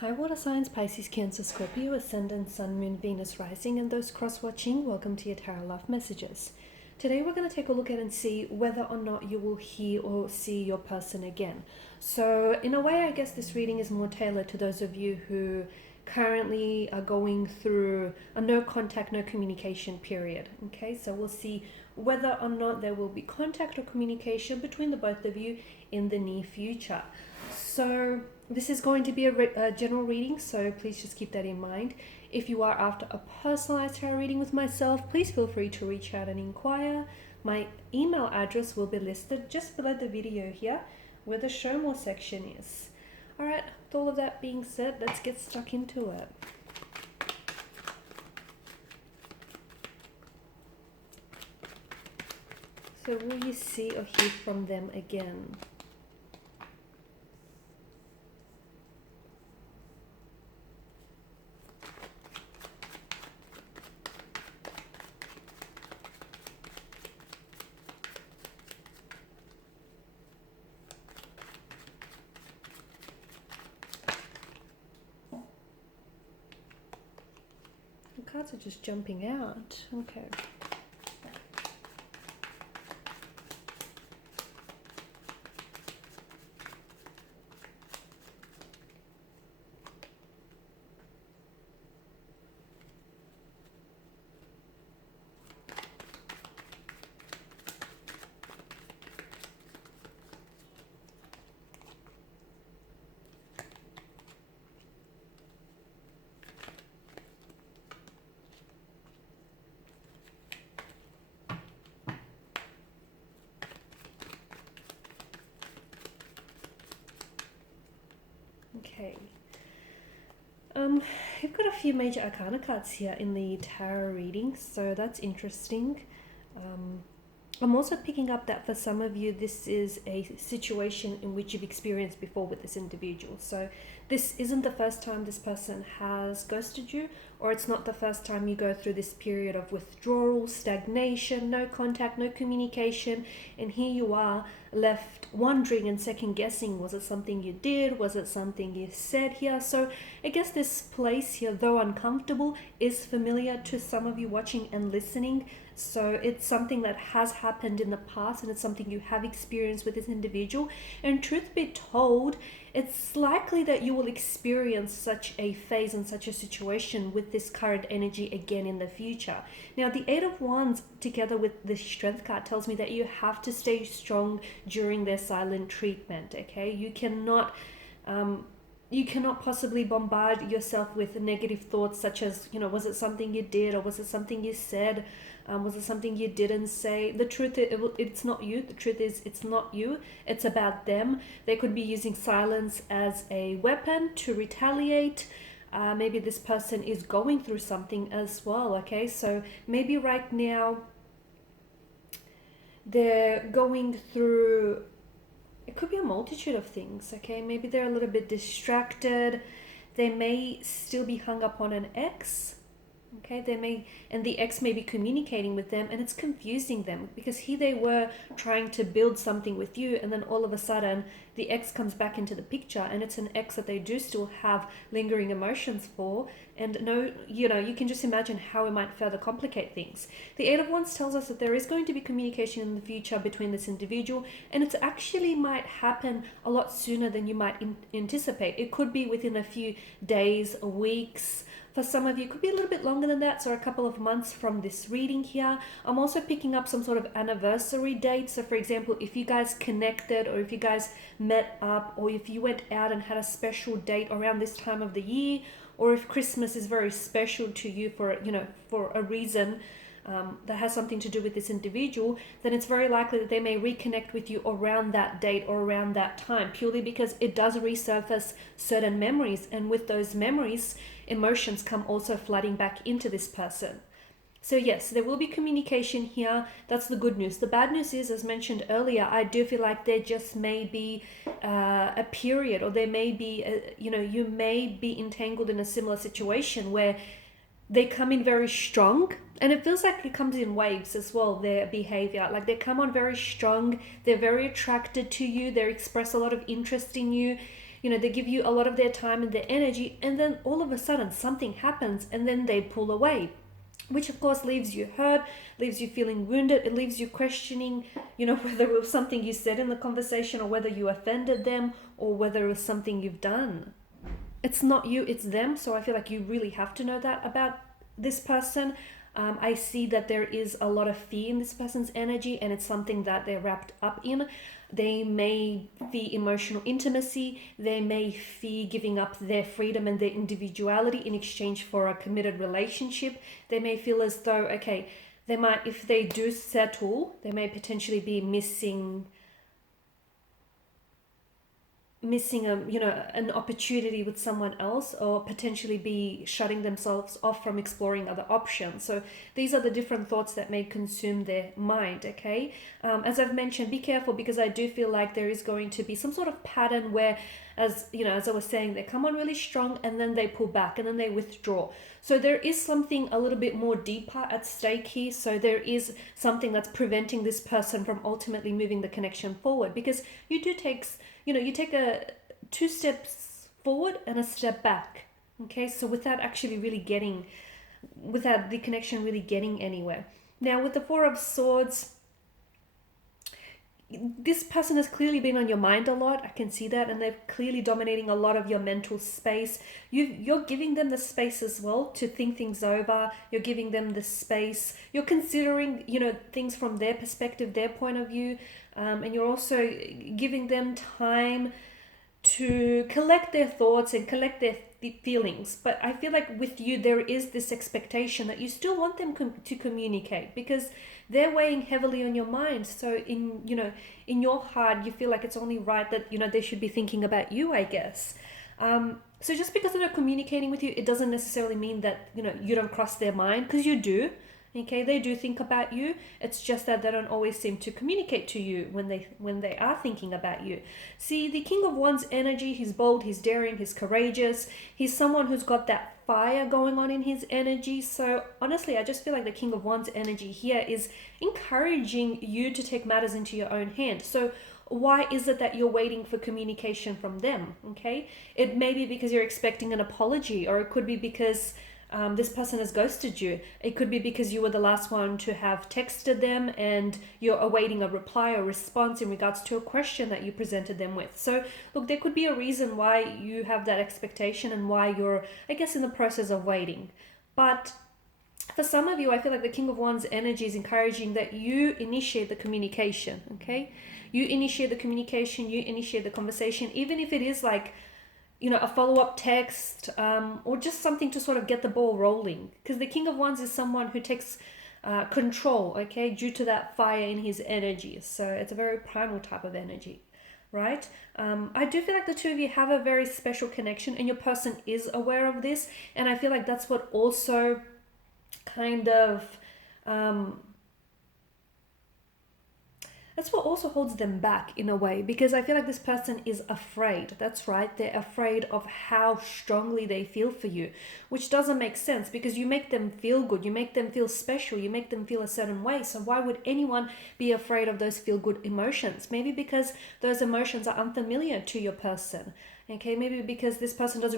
Hi, water signs, Pisces, Cancer, Scorpio, Ascendant, Sun, Moon, Venus, Rising, and those cross-watching, welcome to your Tarot Love Messages. Today we're going to take a look at and see whether or not you will hear or see your person again. So in a way, I guess this reading is more tailored to those of you who currently are going through a no contact, no communication period. Okay, so we'll see whether or not there will be contact or communication between the both of you in the near future. So this is going to be a general reading, so please just keep that in mind. If you are after a personalized tarot reading with myself, please feel free to reach out and inquire. My email address will be listed just below the video here, where the show more section is. Alright, with all of that being said, let's get stuck into it. So will you see or hear from them again? The cards are just jumping out. Okay. Okay. You've got a few major arcana cards here in the tarot reading, so that's interesting. I'm also picking up that for some of you, this is a situation in which you've experienced before with this individual. So this isn't the first time this person has ghosted you, or it's not the first time you go through this period of withdrawal, stagnation, no contact, no communication, and here you are left wondering and second guessing, was it something you did, was it something you said here? So I guess this place here, though uncomfortable, is familiar to some of you watching and listening. So it's something that has happened in the past, and it's something you have experienced with this individual. And truth be told, it's likely that you will experience such a phase and such a situation with this current energy again in the future. Now, the Eight of Wands together with the Strength card tells me that you have to stay strong during their silent treatment, okay? You cannot possibly bombard yourself with negative thoughts such as, was it something you did, or was it something you said? Was it something you didn't say? The truth is, it's not you. The truth is, it's not you. It's about them. They could be using silence as a weapon to retaliate. Maybe this person is going through something as well, okay? So maybe right now they're going through, it could be a multitude of things, okay? Maybe they're a little bit distracted. They may still be hung up on an ex. Okay, and the ex may be communicating with them, and it's confusing them because here they were trying to build something with you, and then all of a sudden the ex comes back into the picture, and it's an ex that they do still have lingering emotions for. And you can just imagine how it might further complicate things. The Eight of Wands tells us that there is going to be communication in the future between this individual, and it actually might happen a lot sooner than you might anticipate. It could be within a few days, weeks. For some of you, it could be a little bit longer than that, so a couple of months from this reading here. I'm also picking up some sort of anniversary date. So for example, if you guys connected, or if you guys met up, or if you went out and had a special date around this time of the year, or if Christmas is very special to you for a reason that has something to do with this individual, then it's very likely that they may reconnect with you around that date or around that time, purely because it does resurface certain memories, and with those memories, emotions come also flooding back into this person. So yes, there will be communication here. That's the good news. The bad news is, as mentioned earlier, I do feel like there just may be a period, or there may be, you may be entangled in a similar situation where they come in very strong, and it feels like it comes in waves as well, their behavior. Like they come on very strong, they're very attracted to you, they express a lot of interest in you, they give you a lot of their time and their energy, and then all of a sudden something happens and then they pull away, which of course leaves you hurt, leaves you feeling wounded. It leaves you questioning, whether it was something you said in the conversation, or whether you offended them, or whether it was something you've done. It's not you, it's them. So I feel like you really have to know that about this person. I see that there is a lot of fear in this person's energy, and it's something that they're wrapped up in. They may fear emotional intimacy. They may fear giving up their freedom and their individuality in exchange for a committed relationship. They may feel as though, okay, they might, if they do settle, they may potentially be missing an opportunity with someone else, or potentially be shutting themselves off from exploring other options. So these are the different thoughts that may consume their mind. Okay, as I've mentioned, be careful, because I do feel like there is going to be some sort of pattern where, as I was saying, they come on really strong and then they pull back and then they withdraw. So there is something a little bit more deeper at stake here. So there is something that's preventing this person from ultimately moving the connection forward, because you take a 2 steps forward and a step back. Okay, so without the connection really getting anywhere. Now with the 4 of Swords, this person has clearly been on your mind a lot. I can see that, and they're clearly dominating a lot of your mental space. You're giving them the space as well to think things over. You're giving them the space. You're considering, things from their perspective, their point of view, and you're also giving them time to collect their thoughts and collect their feelings. But I feel like with you, there is this expectation that you still want them to communicate, because they're weighing heavily on your mind. So in your heart, you feel like it's only right that, they should be thinking about you, I guess. So just because they're not communicating with you, it doesn't necessarily mean that, you don't cross their mind, because you do. Okay, they do think about you. It's just that they don't always seem to communicate to you when they are thinking about you. See, the King of Wands energy, he's bold, he's daring, he's courageous. He's someone who's got that fire going on in his energy. So honestly, I just feel like the King of Wands energy here is encouraging you to take matters into your own hand. So why is it that you're waiting for communication from them? Okay, it may be because you're expecting an apology, or it could be because this person has ghosted you. It could be because you were the last one to have texted them and you're awaiting a reply or response in regards to a question that you presented them with. So look, there could be a reason why you have that expectation and why you're, I guess, in the process of waiting. But for some of you, I feel like the King of Wands energy is encouraging that you initiate the communication, okay? You initiate the communication, you initiate the conversation, even if it is like, a follow-up text, or just something to sort of get the ball rolling. Because the King of Wands is someone who takes control, okay, due to that fire in his energy. So it's a very primal type of energy, right? I do feel like the two of you have a very special connection, and your person is aware of this. And I feel like that's what also kind of... that's what also holds them back in a way, because I feel like this person is afraid. That's right, they're afraid of how strongly they feel for you, which doesn't make sense, because you make them feel good, you make them feel special, you make them feel a certain way. So why would anyone be afraid of those feel good emotions? Maybe because those emotions are unfamiliar to your person. Okay, maybe because this person is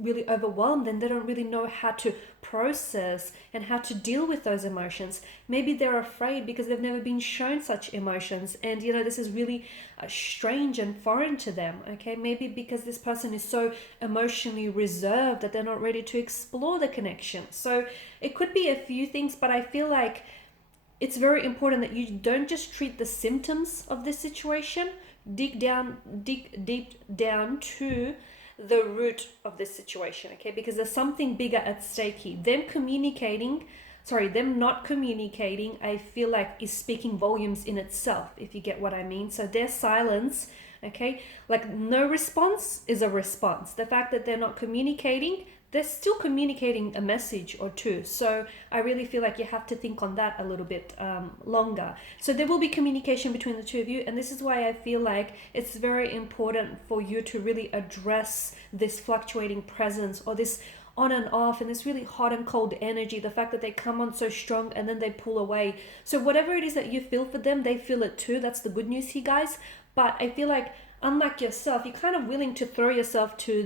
really overwhelmed and they don't really know how to process and how to deal with those emotions. Maybe they're afraid because they've never been shown such emotions, and this is really strange and foreign to them. Okay, maybe because this person is so emotionally reserved that they're not ready to explore the connection. So it could be a few things, but I feel like it's very important that you don't just treat the symptoms of this situation. Dig deep down to the root of this situation, okay? Because there's something bigger at stake here. Them not communicating, I feel like is speaking volumes in itself, if you get what I mean. So their silence, okay, like no response is a response. The fact that they're not communicating, they're still communicating a message or two. So I really feel like you have to think on that a little bit longer. So there will be communication between the two of you. And this is why I feel like it's very important for you to really address this fluctuating presence, or this on and off, and this really hot and cold energy, the fact that they come on so strong and then they pull away. So whatever it is that you feel for them, they feel it too. That's the good news here, guys. But I feel like unlike yourself, you're kind of willing to throw yourself into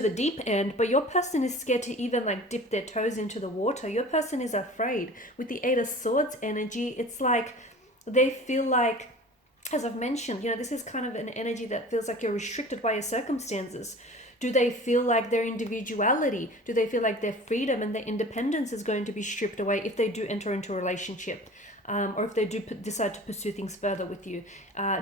the deep end, but your person is scared to even like dip their toes into the water. Your person is afraid. With the Eight of Swords energy, it's like they feel like, as I've mentioned, this is kind of an energy that feels like you're restricted by your circumstances. Do they feel like their individuality, do they feel like their freedom and their independence is going to be stripped away if they do enter into a relationship? Or if they do decide to pursue things further with you?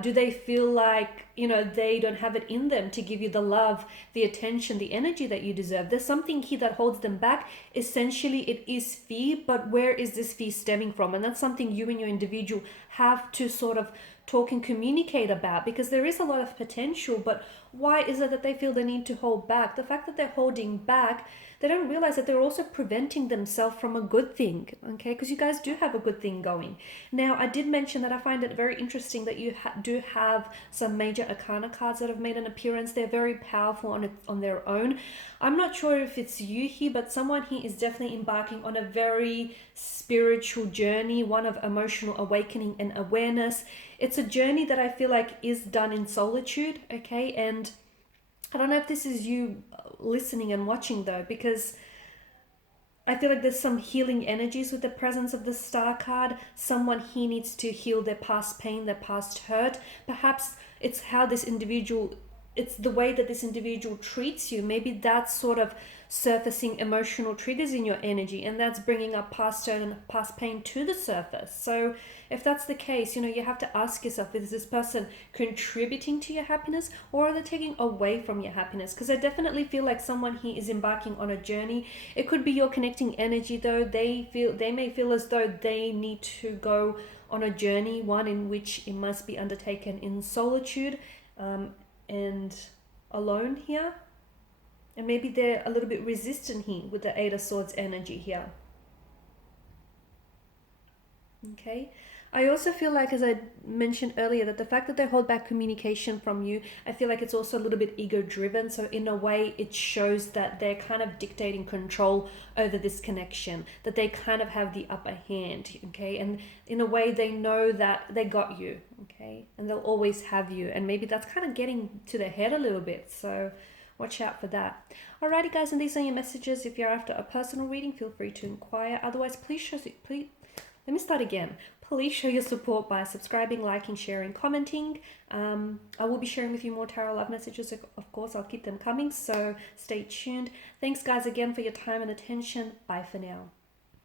Do they feel like, they don't have it in them to give you the love, the attention, the energy that you deserve? There's something here that holds them back. Essentially, it is fear, but where is this fear stemming from? And that's something you and your individual have to sort of talk and communicate about, because there is a lot of potential, but why is it that they feel the need to hold back? The fact that they're holding back, they don't realize that they're also preventing themselves from a good thing, okay? Because you guys do have a good thing going. Now, I did mention that I find it very interesting that you do have some major arcana cards that have made an appearance. They're very powerful on their own. I'm not sure if it's you here, but someone here is definitely embarking on a very spiritual journey, one of emotional awakening and awareness. It's a journey that I feel like is done in solitude, okay? And I don't know if this is you listening and watching though, because I feel like there's some healing energies with the presence of the Star card. Someone here needs to heal their past pain, their past hurt. Perhaps it's it's the way that this individual treats you. Maybe that's sort of surfacing emotional triggers in your energy, and that's bringing up past hurt and past pain to the surface. So if that's the case, you have to ask yourself, is this person contributing to your happiness, or are they taking away from your happiness? Because I definitely feel like someone here is embarking on a journey. It could be your connecting energy though. They may feel as though they need to go on a journey, one in which it must be undertaken in solitude, and alone here. And maybe they're a little bit resistant here with the Eight of Swords energy here. Okay. I also feel like, as I mentioned earlier, that the fact that they hold back communication from you, I feel like it's also a little bit ego driven. So in a way, it shows that they're kind of dictating control over this connection, that they kind of have the upper hand, okay? And in a way, they know that they got you, okay? And they'll always have you. And maybe that's kind of getting to their head a little bit. So watch out for that. Alrighty, guys, and these are your messages. If you're after a personal reading, feel free to inquire. Otherwise, let me start again. Please show your support by subscribing, liking, sharing, commenting. I will be sharing with you more tarot love messages. Of course, I'll keep them coming, so stay tuned. Thanks, guys, again for your time and attention. Bye for now.